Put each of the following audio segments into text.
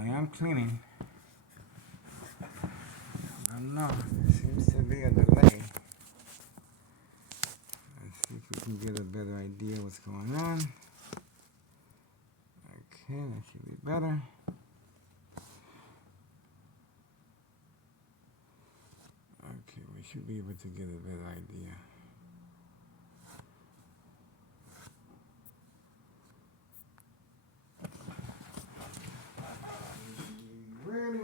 I am cleaning. I don't know. There seems to be a delay. Let's see if we can get a better idea what's going on. Okay, that should be better. Okay, we should be able to get a better idea. Ready?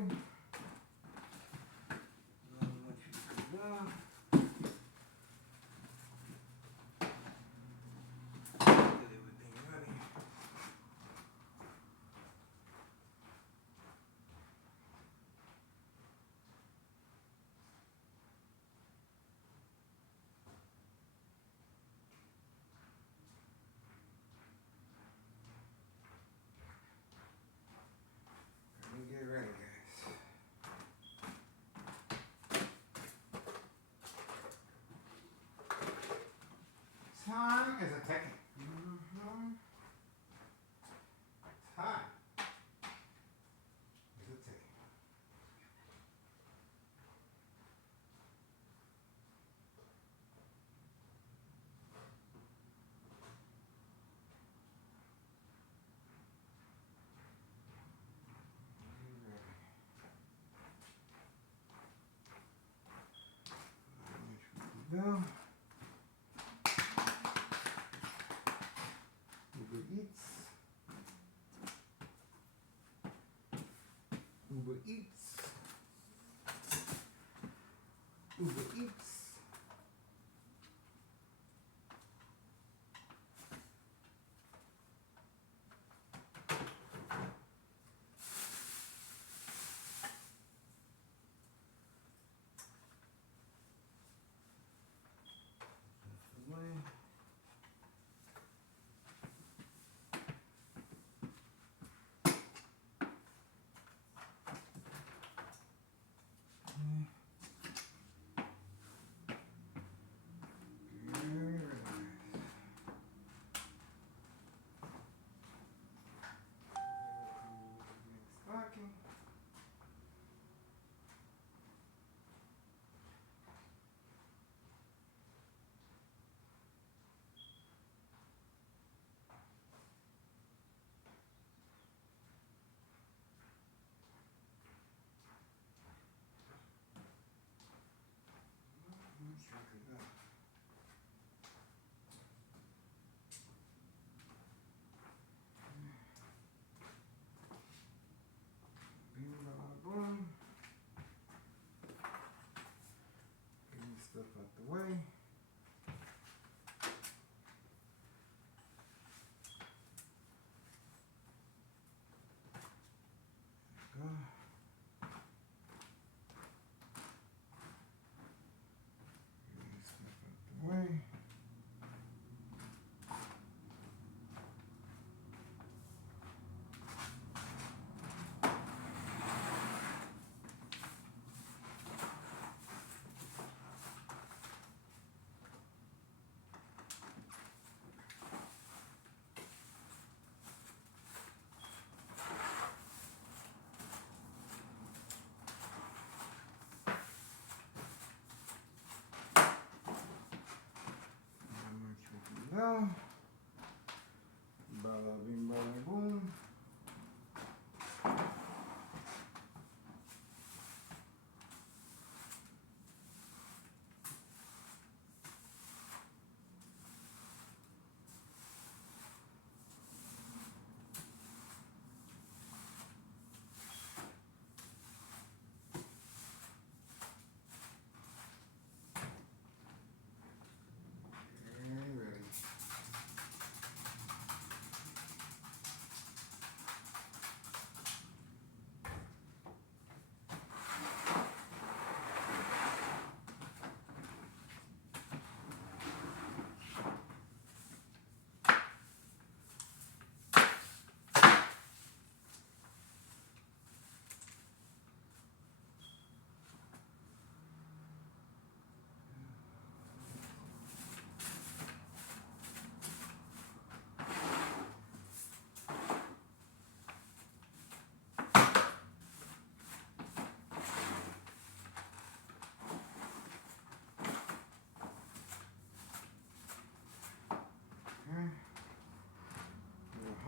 Get ready, guys. Time is a ticking. Time is a ticking. Get ready. Go. Uber Eats. Uber Eats. Uber Eats. Stuff out the way. Go. Stuff out the way. Now, bada bing, bada boom.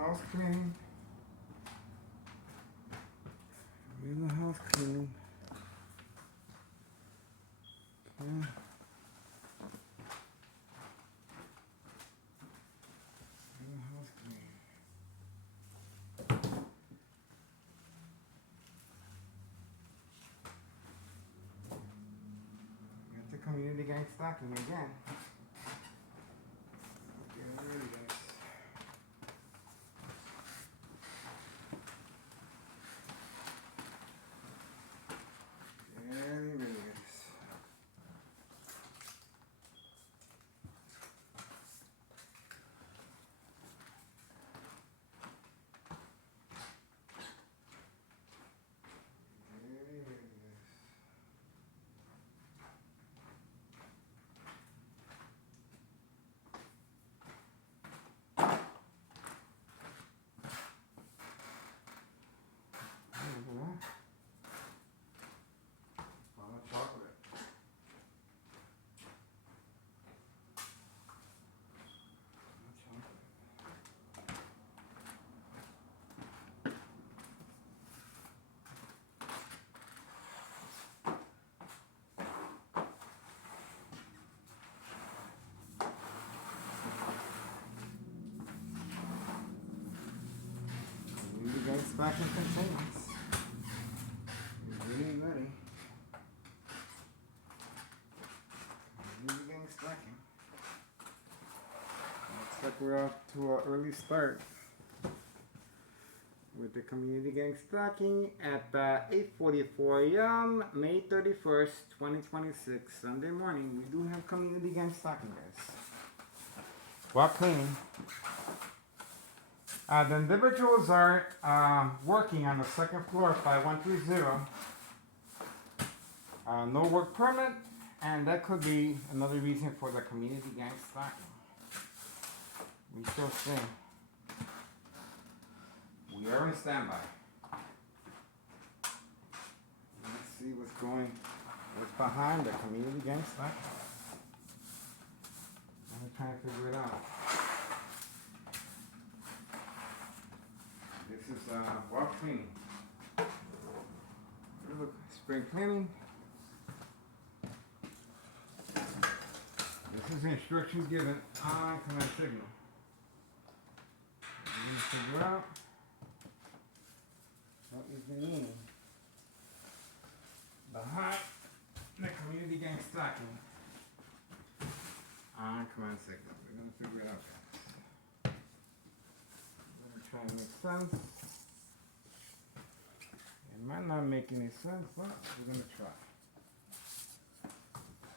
house cleaning. Doing the house cleaning. Okay. Doing the house cleaning. Got the community gang stocking again. Get rid of this. Getting rid of this. Getting rid of this. Chocolate. You guys back in containers. Really ready. New gang stacking. Looks like we're off to an early start with the community gang stacking at 8:44 a.m. May 31st, 2026, Sunday morning. We do have community gang stacking, guys. While cleaning. The individuals are working on the second floor, 5130. No work permit, and that could be another reason for the community gang stocking. We shall see. We are in standby. Let's see what's behind the community gang stocking. I'm trying to figure it out. This is well cleaning. Look, spring cleaning. This is the instructions given on command signal. We're going to figure out what is the meaning behind the community gang stocking on command signal. We're going to figure it out, guys. We're going to try and make sense. It might not make any sense, but we're going to try.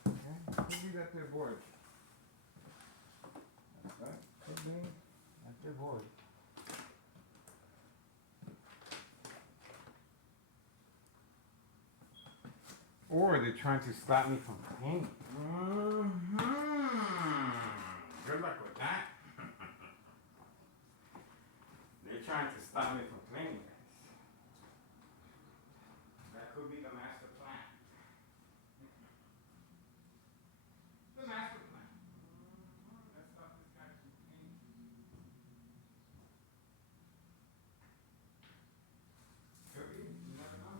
Okay, could be that they're bored. That's right. Could be that they're bored. Or they're trying to stop me from cleaning. Good luck with that. They're trying to stop me from cleaning, guys. That could be the master plan. The master plan. Let's stop this guy from cleaning. Could be. You never know.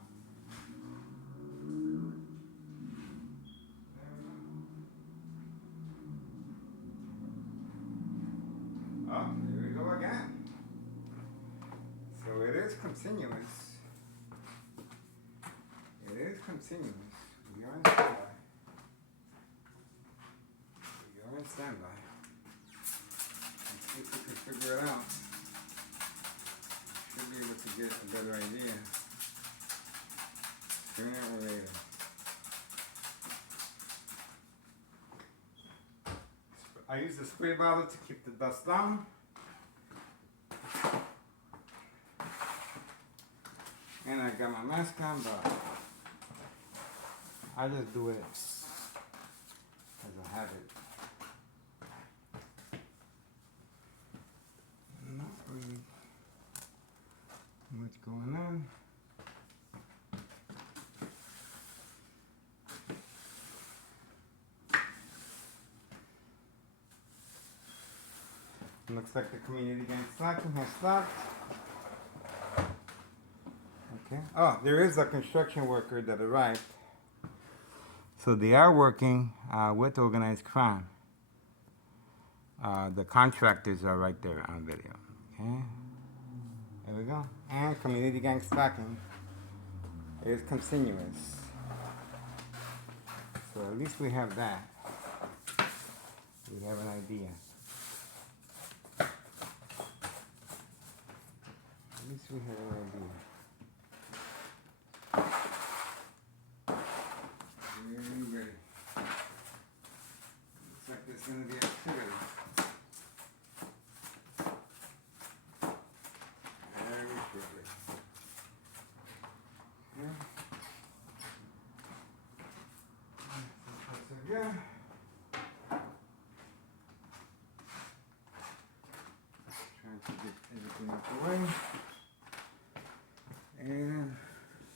Oh, here we go again. So it is continuous. It is continuous. We are in standby. We are in standby. Let's see if we can figure it out. Should be able to get a better idea sooner or later. I use the spray bottle to keep the dust down. And I got my mask on, but I just do it as a habit. Not really much going on. looks like the community gang stalking has stopped. Okay. Oh, there is a construction worker that arrived. So they are working with organized crime. The contractors are right there on video. Okay. There we go. And community gang stalking is continuous. So at least we have that. We have an idea. At least we have an idea. Very ready. Looks like there's going to be activity. Very shortly. Yeah. So good. Trying to get everything out the way. And I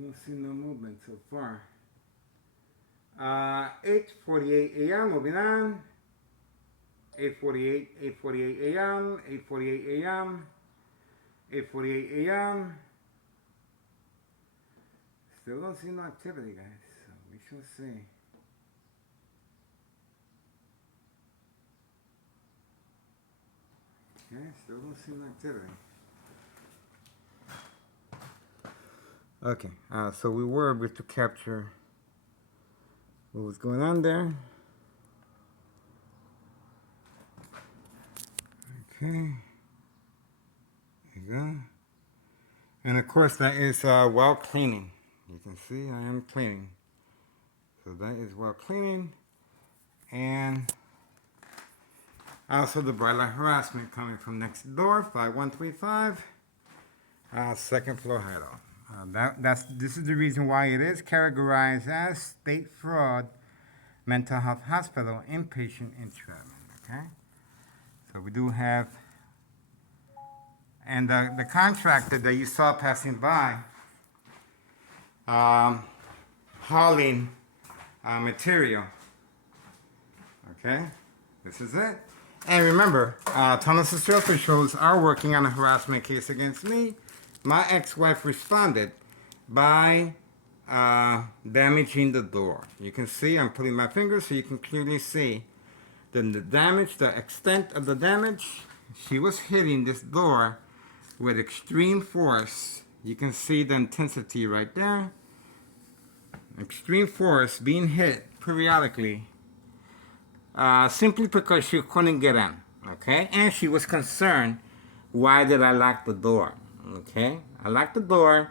don't see no movement so far. 8:48 a.m. moving on. 8:48 a.m. 8:48 a.m. 8:48 a.m. Still don't see no activity, guys. So we shall see. Okay, still don't see no activity. Okay, so we were able to capture what was going on there. Okay, there you go. And of course that is while cleaning. You can see I am cleaning. So that is while cleaning. And also the broiler harassment coming from next door, 5135, second floor hideout. This is the reason why it is categorized as state fraud mental health hospital inpatient entrapment. Okay, so we do have, and the contractor that you saw passing by, hauling material. Okay, this is it. And remember, Tunnel Social officials are working on a harassment case against me. My ex-wife responded by damaging the door. You can see I'm putting my finger so you can clearly see the damage, the extent of the damage. She was hitting this door with extreme force. You can see the intensity right there. Extreme force being hit periodically, simply because she couldn't get in. Okay, and she was concerned, why did I lock the door? Okay, I locked the door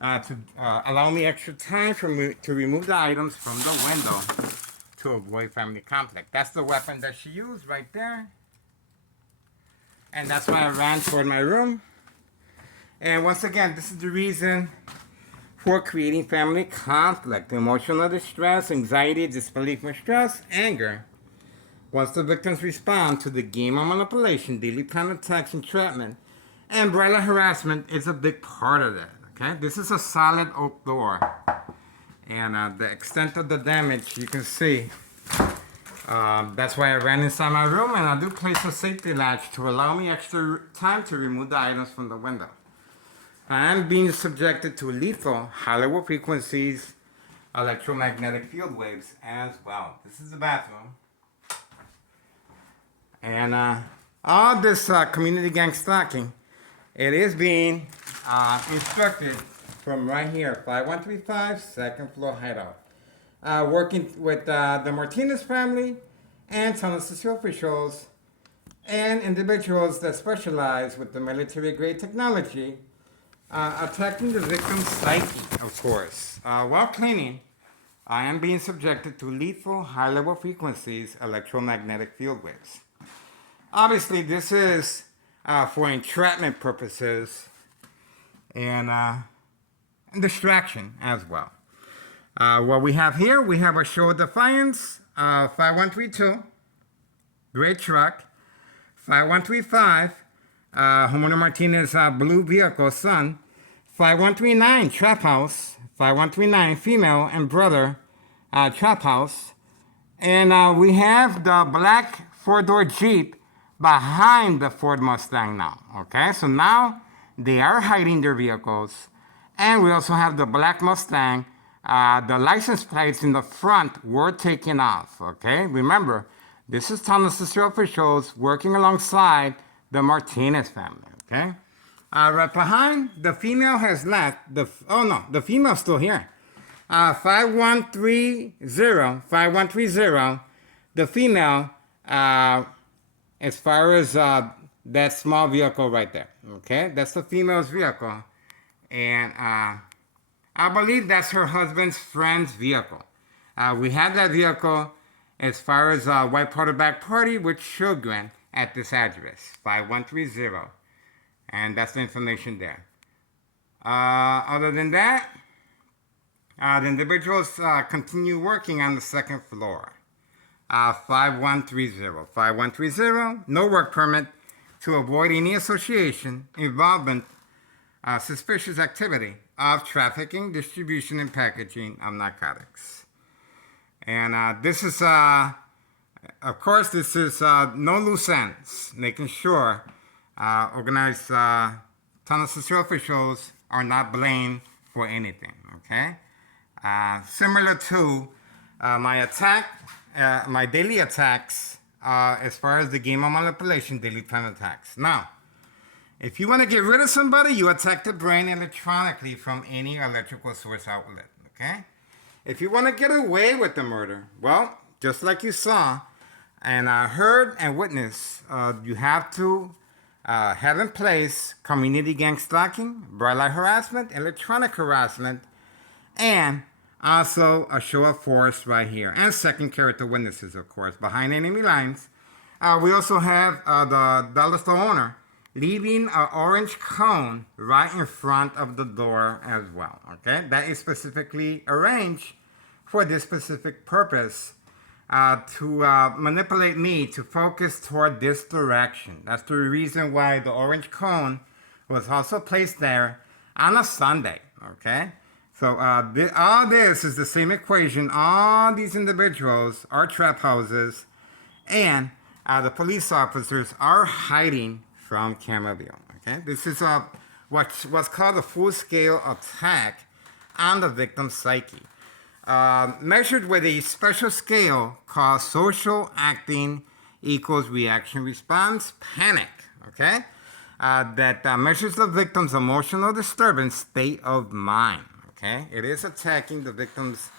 to allow me extra time to remove the items from the window to avoid family conflict. That's the weapon that she used right there. And that's why I ran toward my room. And once again, this is the reason for creating family conflict, emotional distress, anxiety, disbelief, mistrust, anger. Once the victims respond to the game of manipulation, daily plan attacks, entrapment, and broiler harassment is a big part of that. Okay, this is a solid oak door, and the extent of the damage you can see. That's why I ran inside my room, and I do place a safety latch to allow me extra time to remove the items from the window. I am being subjected to lethal high level frequencies, electromagnetic field waves as well. This is the bathroom, and all this community gang stalking. It is being instructed from right here, 5135, second floor hideout. Working with the Martinez family and Tunnel Social officials and individuals that specialize with the military-grade technology, attacking the victim's psyche, of course. While cleaning, I am being subjected to lethal high-level frequencies, electromagnetic field waves. Obviously, this is for entrapment purposes and distraction as well. What we have here, we have a show of defiance, 5132, gray truck, 5135, homeowner Martinez blue vehicle, son, 5139, trap house, 5139, female and brother, trap house, and we have the black four-door Jeep behind the Ford Mustang now. Okay, so now they are hiding their vehicles. And we also have the black Mustang. The license plates in the front were taken off. Okay, remember, this is Thomas Cicero officials working alongside the Martinez family. Okay, right behind, the female has left. The female's still here. 5130. The female, as far as that small vehicle right there. Okay, that's the female's vehicle. And I believe that's her husband's friend's vehicle. We have that vehicle as far as White Powder Back Party with children at this address, 5130. And that's the information there. Other than that, the individuals continue working on the second floor. 5130. No work permit to avoid any association, involvement, suspicious activity of trafficking, distribution, and packaging of narcotics. And this is, of course, this is no loose ends, making sure organized Thomas Cicero officials are not blamed for anything, okay? Similar to my attack, my daily attacks, as far as the game of manipulation, daily plan attacks. Now, if you want to get rid of somebody, you attack the brain electronically from any electrical source outlet, okay? If you want to get away with the murder, well, just like you saw and heard and witnessed, you have to have in place community gang stalking, bright light harassment, electronic harassment, and also a show of force right here. And second character witnesses, of course, behind enemy lines. We also have the dollar store owner leaving an orange cone right in front of the door as well. Okay, that is specifically arranged for this specific purpose, to manipulate me to focus toward this direction. That's the reason why the orange cone was also placed there on a Sunday. Okay, so all this is the same equation. All these individuals are trap houses, and the police officers are hiding from camera view. Okay, this is what's called a full-scale attack on the victim's psyche, measured with a special scale called social acting equals reaction response panic. Okay, that measures the victim's emotional disturbance state of mind. Okay, it is attacking the victim's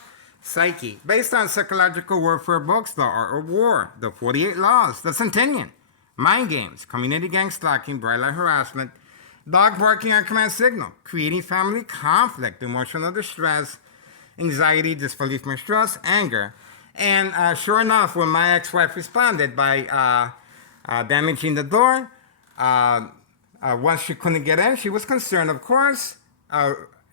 psyche based on psychological warfare books, the Art of War, the 48 Laws, the Centennial, mind games, community gang stalking, bright light harassment, dog barking on command signal, creating family conflict, emotional distress, anxiety, disbelief, mistrust, anger. And sure enough, when my ex-wife responded by damaging the door, once she couldn't get in, she was concerned, of course.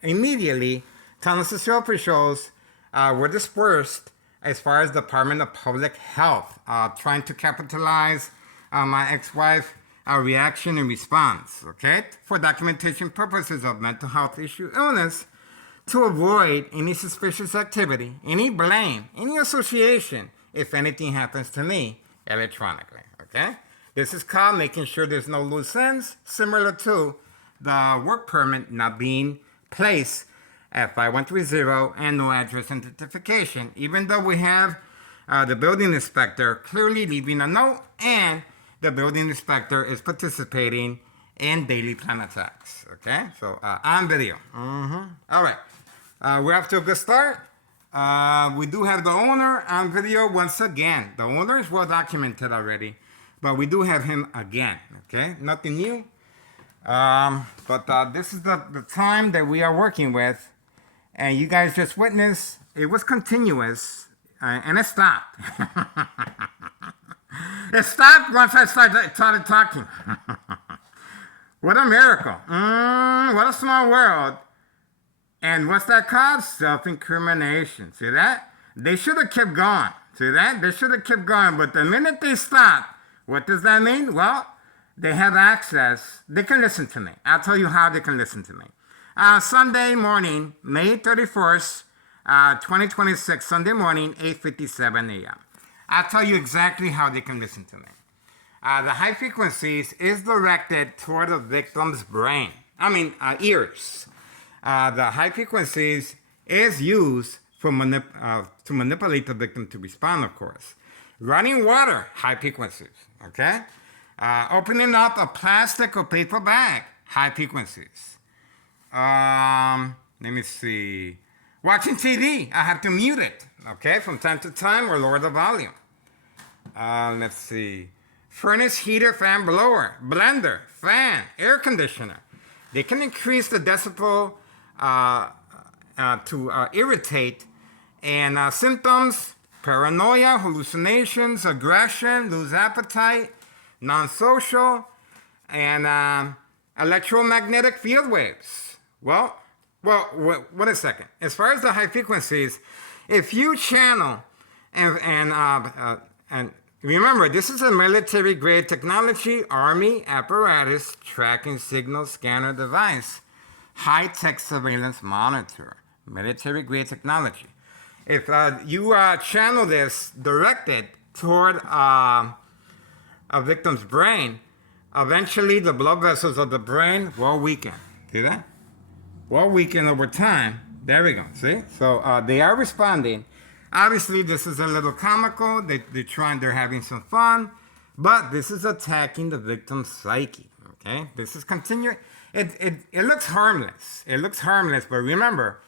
Immediately, Thomas Cicero officials were dispersed as far as Department of Public Health, trying to capitalize my ex-wife reaction and response, okay, for documentation purposes of mental health issue illness, to avoid any suspicious activity, any blame, any association, if anything happens to me electronically, okay? This is called making sure there's no loose ends, similar to the work permit not being placed at 5130 and no address identification, even though we have the building inspector clearly leaving a note, and the building inspector is participating in daily plan attacks. Okay, so on video. All right, we're off to a good start. We do have the owner on video once again. The owner is well documented already, but we do have him again. Okay, nothing new. But this is the time that we are working with, and you guys just witnessed. It was continuous, and it stopped. It stopped once I started talking. What a miracle. What a small world. And what's that called? Self-incrimination. See that? They should have kept going. See that? They should have kept going. But the minute they stopped, what does that mean? Well, they have access. They can listen to me. I'll tell you how they can listen to me. Sunday morning, May 31st, 2026, Sunday morning, 8:57 a.m. I'll tell you exactly how they can listen to me. The high frequencies is directed toward the victim's brain. Ears. The high frequencies is used for to manipulate the victim to respond, of course. Running water, high frequencies, okay? Opening up a plastic or paper bag, high frequencies. Let me see. Watching TV, I have to mute it, okay, from time to time, or lower the volume. Let's see. Furnace, heater, fan, blower, blender, fan, air conditioner. They can increase the decibel to irritate. And symptoms, paranoia, hallucinations, aggression, lose appetite, non-social, and electromagnetic field waves. Well, wait a second. As far as the high frequencies, if you channel and remember, this is a military-grade technology, Army apparatus tracking signal scanner device, high-tech surveillance monitor, military-grade technology. If you channel this directed toward a victim's brain, eventually the blood vessels of the brain will weaken. See that? Will weaken over time. There we go. See? So they are responding. Obviously, this is a little comical. They're having some fun, but this is attacking the victim's psyche. Okay, this is continuing. It looks harmless. It looks harmless, but remember,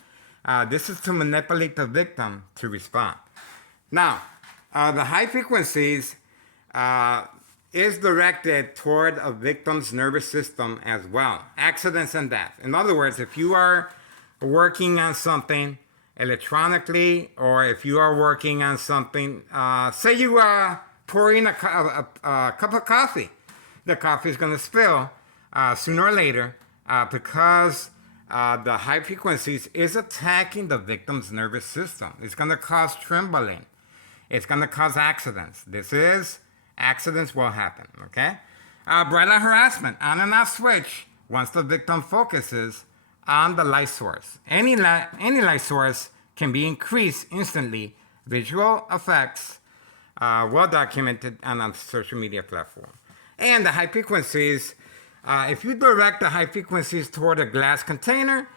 this is to manipulate the victim to respond. Now, the high frequencies is directed toward a victim's nervous system as well. Accidents and death. In other words, if you are working on something electronically, or if you are working on something, say you are pouring a cup of coffee, the coffee is going to spill sooner or later because the high frequencies is attacking the victim's nervous system. It's going to cause trembling. It's going to cause accidents. Accidents will happen, okay? Bright light harassment, on and off switch, once the victim focuses on the light source. Any light source can be increased instantly. Visual effects, well documented on a social media platform. And the high frequencies, if you direct the high frequencies toward a glass container,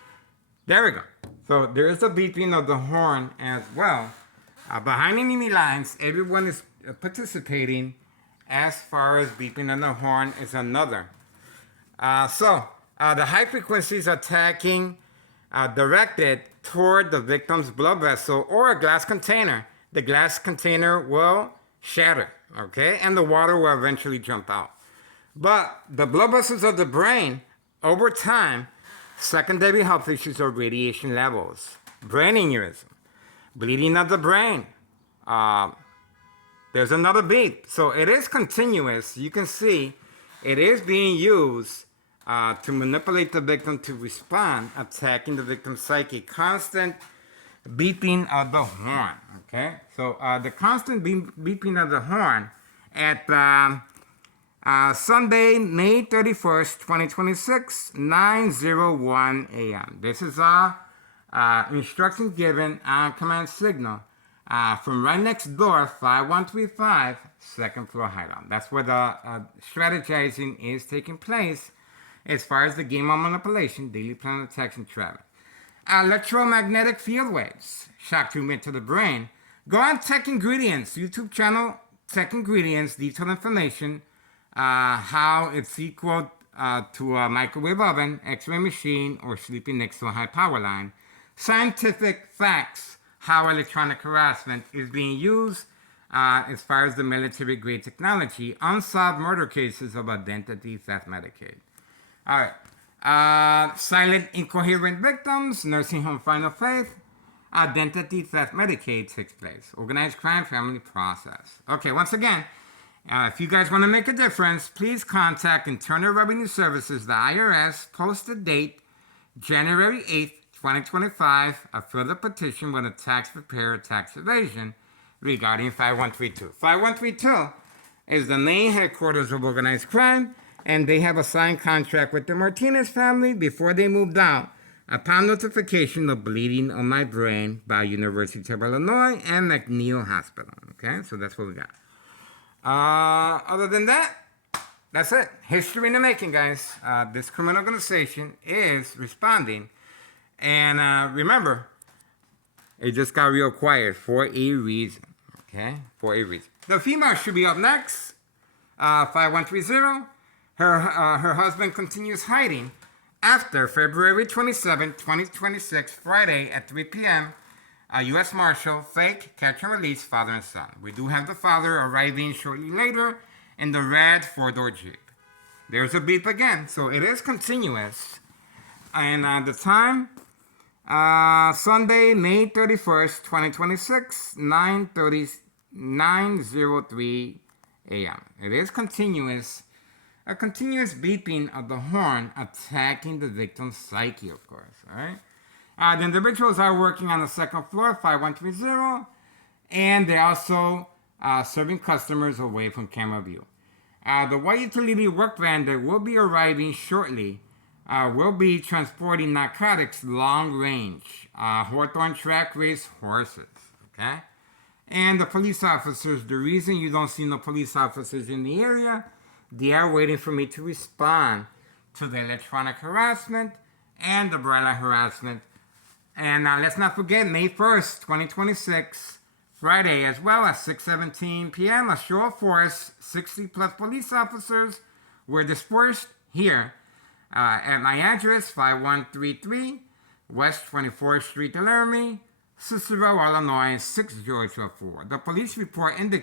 there we go. So there is a beeping of the horn as well. Behind enemy lines, everyone is participating as far as beeping on the horn is another. The high frequencies attacking directed toward the victim's blood vessel or a glass container. The glass container will shatter, okay? And the water will eventually jump out. But the blood vessels of the brain, over time, secondary health issues or radiation levels, brain aneurysm, bleeding of the brain. There's another beep. So it is continuous. You can see it is being used to manipulate the victim to respond, attacking the victim's psyche. Constant beeping of the horn, okay? So the constant beeping of the horn at Sunday, May 31st, 2026, 9:01 a.m. This is instructions given on command signal from right next door, 5135, second floor hideout. That's where the strategizing is taking place as far as the game of manipulation, daily plan attacks, and traffic. Electromagnetic field waves, shock treatment to the brain. Go on Tech Ingredients, YouTube channel, Tech Ingredients, detailed information, how it's equal to a microwave oven, x-ray machine, or sleeping next to a high power line. Scientific facts, how electronic harassment is being used as far as the military-grade technology. Unsolved murder cases of identity theft Medicaid. All right. Silent incoherent victims, nursing home final faith, identity theft Medicaid takes place. Organized crime family process. Okay, once again, if you guys want to make a difference, please contact Internal Revenue Services, the IRS, posted date January 8th, 2025, a further petition with a tax preparer tax evasion regarding 5132. 5132 is the main headquarters of organized crime, and they have a signed contract with the Martinez family before they moved out Upon notification of bleeding on my brain by University of Illinois and McNeil Hospital. Okay, so that's what we got. Other than that, that's it. History in the making, guys. This criminal organization is responding. And remember, it just got real quiet for a reason. Okay? For a reason. The female should be up next. 5130. Her husband continues hiding after February 27, 2026, Friday at 3 p.m. U.S. Marshal, fake, catch and release, father and son. We do have the father arriving shortly later in the red four-door Jeep. There's a beep again, so it is continuous. And the time, Sunday, May 31st, 2026, 9:03 a.m. It is continuous. A continuous beeping of the horn attacking the victim's psyche, of course, all right? The individuals are working on the second floor, 5130, and they're also serving customers away from camera view. The white utility work van that will be arriving shortly will be transporting narcotics long range, Hawthorne track race horses, okay? And the police officers, the reason you don't see no police officers in the area, they are waiting for me to respond to the electronic harassment and the bridal harassment. And let's not forget, May 1st, 2026, Friday, as well as 6:17 p.m., a show of force, 60-plus police officers were dispersed here at my address, 5133 West 24th Street, Laramie, Cicero, Illinois, 60004. The police report indicates